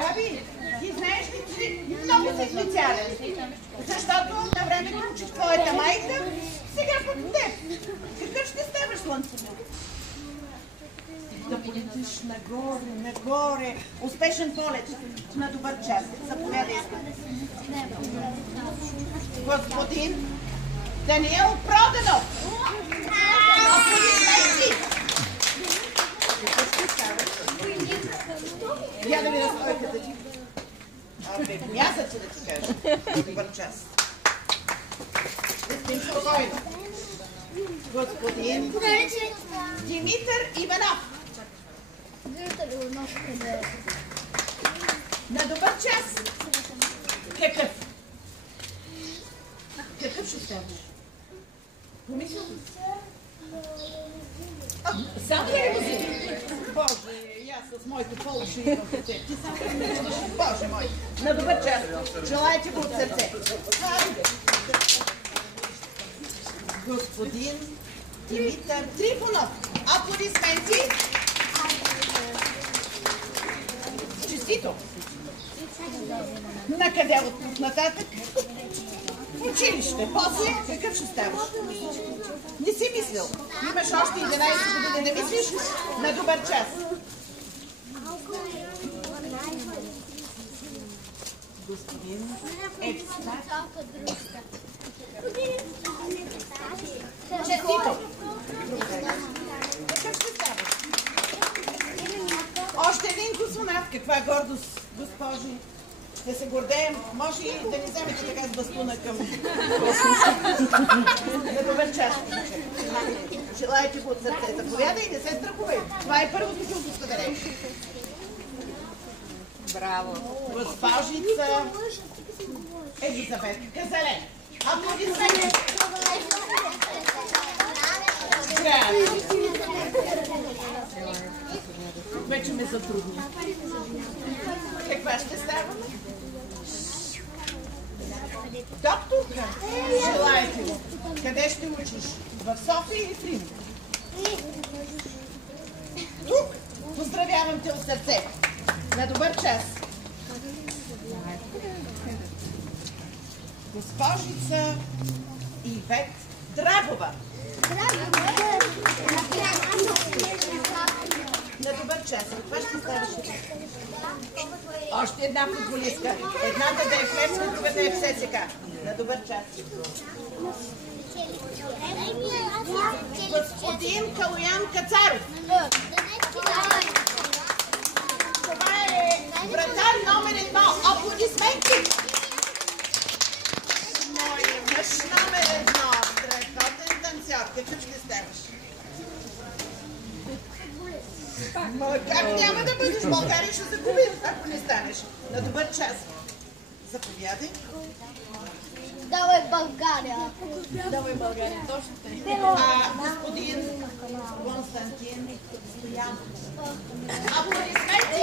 Габи, ти знаеш ли, че много си специален? Защото на времето учиш твоята майка, сега пък теб. Какъв ще ставаш, Слънцето? Да полетиш нагоре, нагоре. Успешен полет на добър час. Заповядай. Господин Даниел Проданов. Аплодисменти. Я да ви разстойката ти. Абе, мясът се да ти кажа. Добър час. Господин спокойно. Господин Димитър Иванов. На добър час. Какъв? Какъв ще ставаш? Помислил ли? Само ли лимузин? Боже, и аз с моите по-уши имам за теб. Ти само ли мечташ? Боже мой. На добър час. Желаете го от сърце. Господин Димитър Трифонов. Аплодисменти. Честито. На къде от нататък? Училище. После какъв ще ставаш? Не си мислил. Имаш още 11 години да мислиш. На добър час. Господин Евстат. Честито. Какъв ще ставаш? Още един космонавт. Каква гордост, госпожи. Ще се гордеем. Може и да ни вземете така с бастуна към на добър час. Желаете го от сърце. Заповядай и не се страхувай. Това е първото ти удостоверение. Браво. Госпожица Елизабет Казален. Аплодисменти. Вече ме затрудни. Каква ще става? Докторка, желаете ли? Къде ще учиш? В София или в Рим? Тук. Поздравявам те от сърце. На добър час. Госпожица Ивет Драгова. На добър час. Каква ще ставаше? Още една футболистка. Едната да е в Левска, другата е в ССК. На добър час. Господин Калоян Кацаров. Това е вратар номер 1. Аплодисменти! Моя мъж номер 1. Страхотен танцор. Какъв ще ставаш? Как няма да бъдеш? България ще загуби, ако не станеш. На добър час. Заповядай. Давай България. Давай България, точно те. Господин Константин Стоянов. Аплодисменти!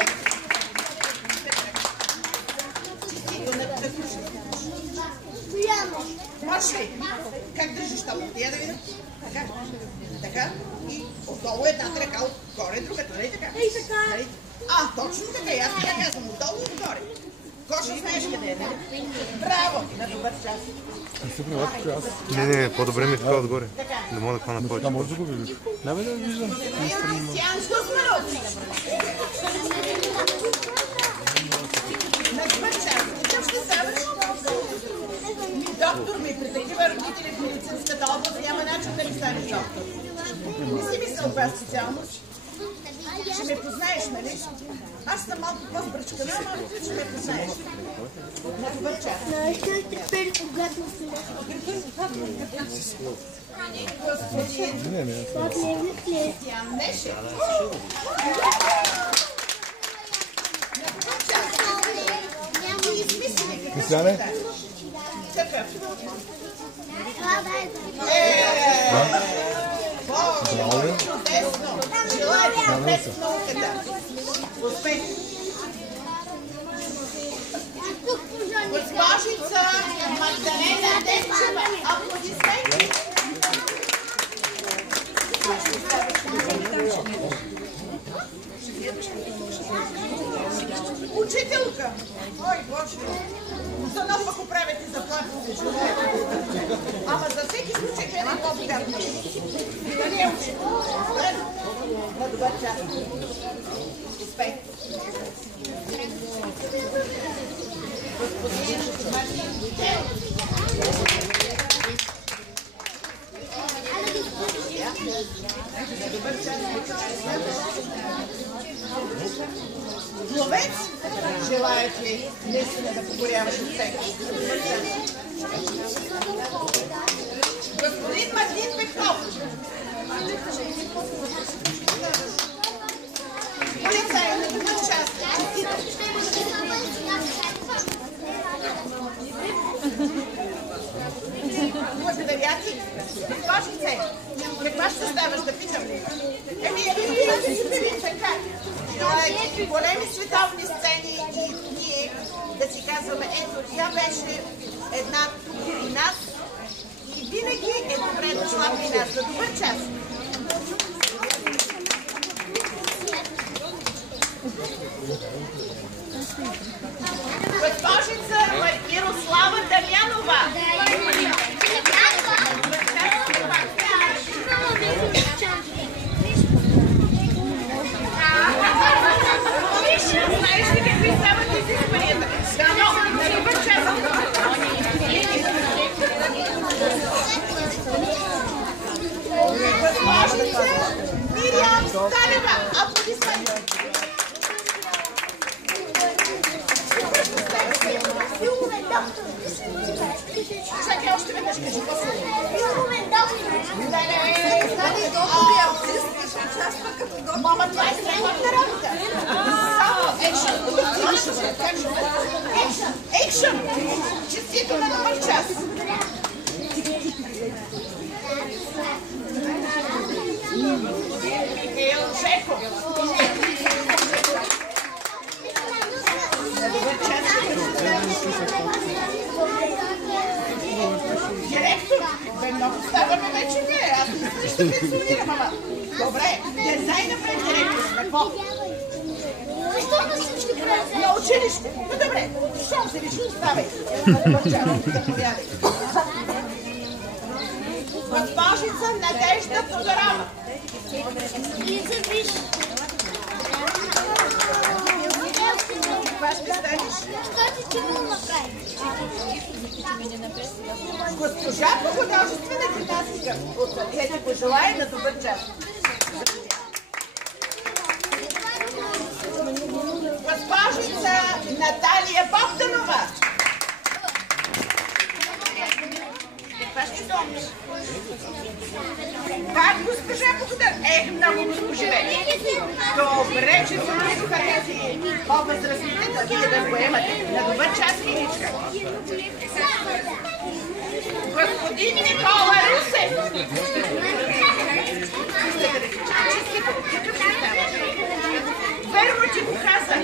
Честито на какъв ще станеш? Стоянов. Можеш ли? Как държиш топката? Я да видя. Така. Така. И отдолу едната ръка, отгоре другата. Нали така? Ей така. Точно така. Аз така казвам. Отдолу и отгоре. Коша знаеш къде е, нали? Браво! На добър час. Не, по-добре ми е така отгоре. Не мога да хвана повече. Може да го видиш. Да, бе, да виждам. Кристиян Кузманов. На добър час. Какъв ще ставаш? Доктор ми, при такива родители в медицинската област няма начин да ми станеш доктор. Не си мисля това специалност. Ще ме познаеш, нали? Аз съм малко по-сбръчкана, ама ти ще ме познаеш. На добър час. Ще тепер, когато се Господин Кристиян Нешев. На добър час. Няма измислени. Кристияне? Какъв? Боже, чудесно! Желая ви успех в науката! Успех! Госпожица Магдалена Денчева, аплодисменти! Учителка! Ой, Боже! За нов пък оправяте заплатите, желаете. Ама за всеки случай гледай по-богатно. Да не е учител. На добър час. Успех. Господин Мартин Дудел. На добър час. Ловец, желаят ли наистина да покоряваш от всеки? Господин Мартин Петков. Полицай, на добър час. Благодаря ти. Госпожице, каква ще ставаш да питам ли? Така. Големи световни сцени и ние да си казваме, ето, тя беше една тук при нас и винаги е добре дошла при нас. За добър час. Госпожица Мирослава Дамянова. Знаеш ли какви стават изискванията? Дано, на добър час. Госпожица Мириам Сталева. Аплодисменти. Чакай, още веднъж кажи. Мама, това е средната работа. Само екшън. Екшън. Честито на добър час. Михаил Жеков. На добър час. Директор, бе много ставаме вече, бе. Аз не ще пенсионирам, ама. Добре, дизайн напред, директор. Какво? Защо на всички прави? На училище. Но добре, щом се лично ставай. На добър час, заповядай. Госпожица Надежда Тодорова. И завиш. Това ще станеш. Що ти чува направи? Госпожа по художествена гимнастика. Я ти пожелая на добър час. Госпожица Наталия Богданова. Каква ще домнеш? Как госпожа Богдан? Много госпожи вече. Добре, че се отидоха тези по-възрастните да вие да поемате. На добър час, Линичка. Господин Никола Русев. Първо ти го каза.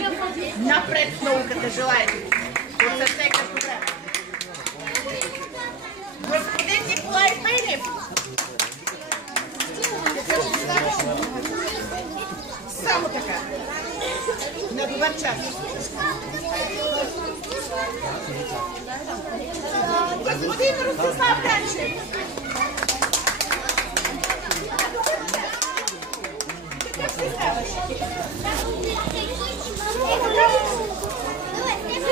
Напред в науката желаете. От сърце като време. Господин Николай Пенев. Само така. На добър час. Господин Ростислав Ганчев. Какъв си ставаш?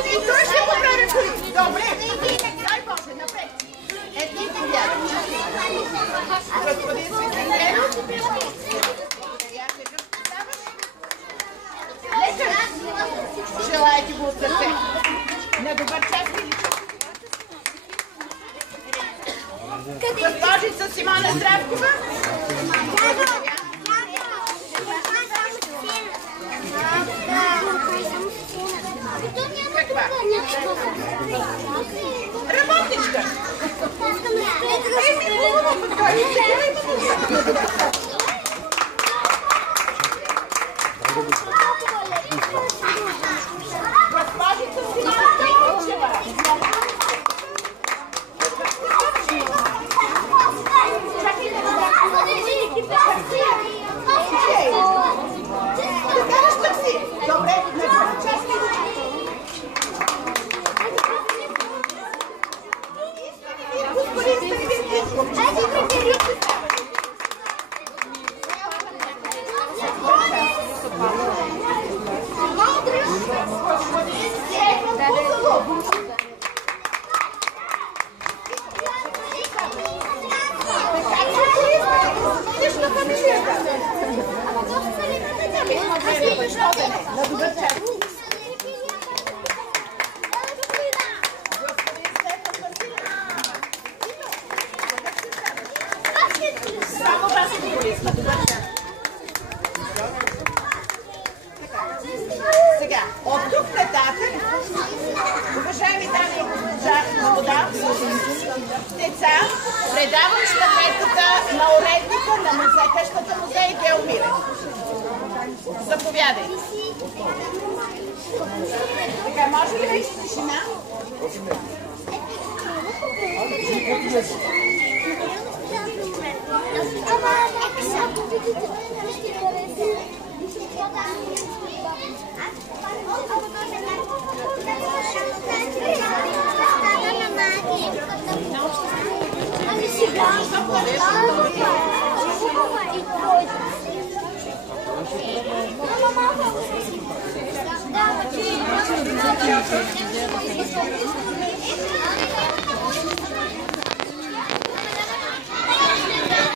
И той ще поправи коли. Добре. Дай Боже, напред. Едни повяда. Господин Светлинов. Желаете го от сърце. На добър час, госпожица Симона Здравкова. Каква? Работничка. Госпожица Симона Здравкова. Така ли ще си? Добре, не бъде част. На добър час. Господин Стефан Василев. Само баскетболист. На добър час. Сега, от тук нататък, уважаеми дами и господа, деца, предавам щафетата на уредника на къщата музей Гео Милев. Заповядайте. Така, може ли вече тишина?